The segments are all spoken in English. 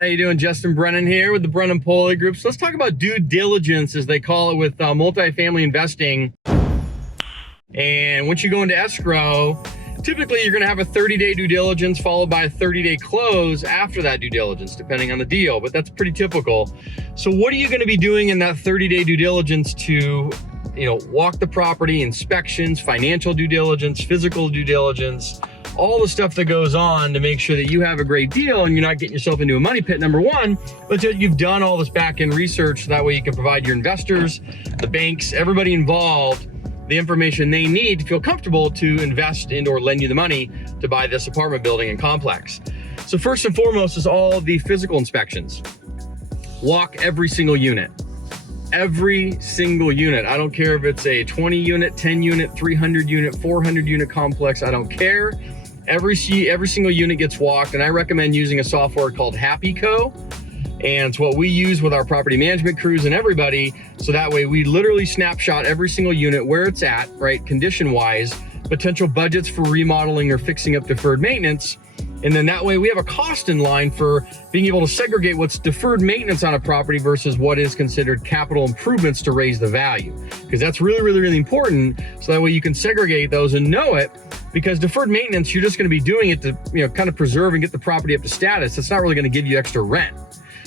How you doing? Justin Brennan here with the Brennan Pohle Group. So let's talk about due diligence, as they call it, with multifamily investing. And once you go into escrow, typically you're going to have a 30-day due diligence followed by a 30-day close after that due diligence, depending on the deal, but that's pretty typical. So what are you going to be doing in that 30-day due diligence to, walk the property, inspections, financial due diligence, physical due diligence, all the stuff that goes on to make sure that you have a great deal and you're not getting yourself into a money pit, number one, but that you've done all this back-end research so that way you can provide your investors, the banks, everybody involved, the information they need to feel comfortable to invest in or lend you the money to buy this apartment building and complex. So first and foremost is all the physical inspections. Walk every single unit. Every single unit. I don't care if it's a 20 unit, 10 unit, 300 unit, 400 unit complex. I don't care. Every single unit gets walked, and I recommend using a software called HappyCo. And it's what we use with our property management crews and everybody. So that way we literally snapshot every single unit where it's at, right? Condition wise, potential budgets for remodeling or fixing up deferred maintenance. And then that way we have a cost in line for being able to segregate what's deferred maintenance on a property versus what is considered capital improvements to raise the value. Because that's really, really, really important. So that way you can segregate those and know it, because deferred maintenance, you're just going to be doing it to, kind of preserve and get the property up to status. It's not really going to give you extra rent.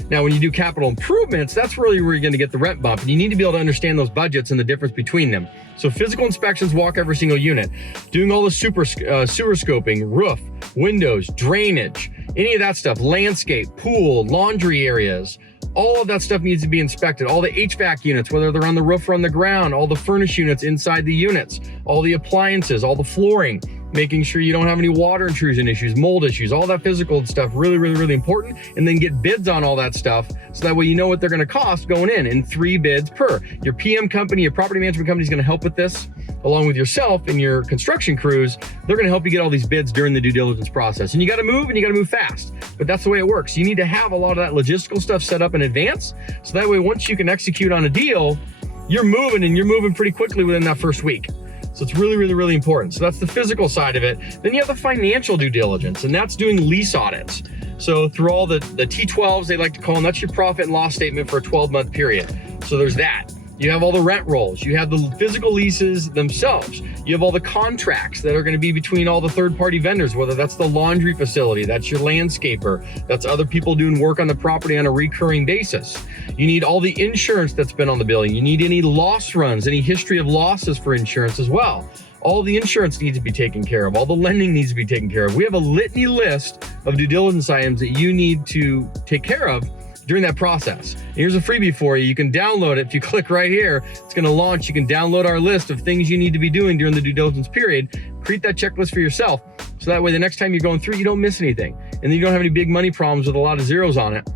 Now, when you do capital improvements, that's really where you're going to get the rent bump. And you need to be able to understand those budgets and the difference between them. So physical inspections, walk every single unit, doing all the sewer scoping, roof, windows, drainage, any of that stuff, landscape, pool, laundry areas, all of that stuff needs to be inspected. All the HVAC units, whether they're on the roof or on the ground, all the furnace units inside the units, all the appliances, all the flooring, making sure you don't have any water intrusion issues, mold issues, all that physical stuff, really, really, really important. And then get bids on all that stuff so that way you know what they're going to cost going in 3 bids per. Your PM company, your property management company is going to help with this, along with yourself and your construction crews. They're going to help you get all these bids during the due diligence process. And you got to move, and you got to move fast. But that's the way it works. You need to have a lot of that logistical stuff set up in advance. So that way, once you can execute on a deal, you're moving, and you're moving pretty quickly within that first week. So it's really, really, really important. So that's the physical side of it. Then you have the financial due diligence, and that's doing lease audits. So through all the T12s, they like to call them, that's your profit and loss statement for a 12-month period. So there's that. You have all the rent rolls. You have the physical leases themselves. You have all the contracts that are going to be between all the third-party vendors, whether that's the laundry facility, that's your landscaper, that's other people doing work on the property on a recurring basis. You need all the insurance that's been on the building. You need any loss runs, any history of losses for insurance as well. All the insurance needs to be taken care of. All the lending needs to be taken care of. We have a litany list of due diligence items that you need to take care of during that process. Here's a freebie for you. You can download it. If you click right here, it's going to launch. You can download our list of things you need to be doing during the due diligence period. Create that checklist for yourself. So that way, the next time you're going through, you don't miss anything. And then you don't have any big money problems with a lot of zeros on it,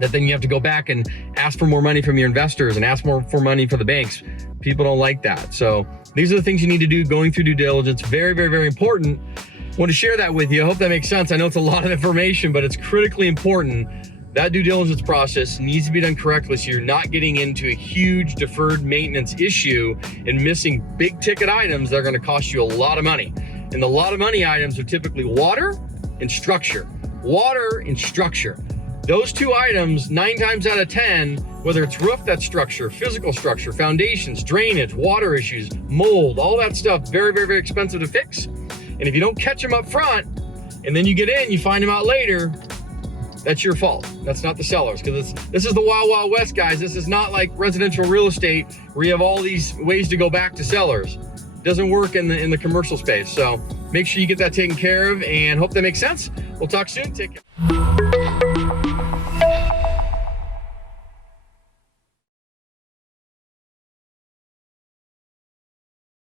that then you have to go back and ask for more money from your investors and ask for money for the banks. People don't like that. So these are the things you need to do going through due diligence. Very, very, very important. I want to share that with you. I hope that makes sense. I know it's a lot of information, but it's critically important. That due diligence process needs to be done correctly so you're not getting into a huge deferred maintenance issue and missing big ticket items that are going to cost you a lot of money. And the lot of money items are typically water and structure. Water and structure. Those two items, 9 times out of 10, whether it's roof, that's structure, physical structure, foundations, drainage, water issues, mold, all that stuff, very, very, very expensive to fix. And if you don't catch them up front and then you get in, you find them out later, that's your fault. That's not the sellers, because this is the wild, wild west, guys. This is not like residential real estate where you have all these ways to go back to sellers. It doesn't work in the commercial space. So make sure you get that taken care of, and hope that makes sense. We'll talk soon. Take care.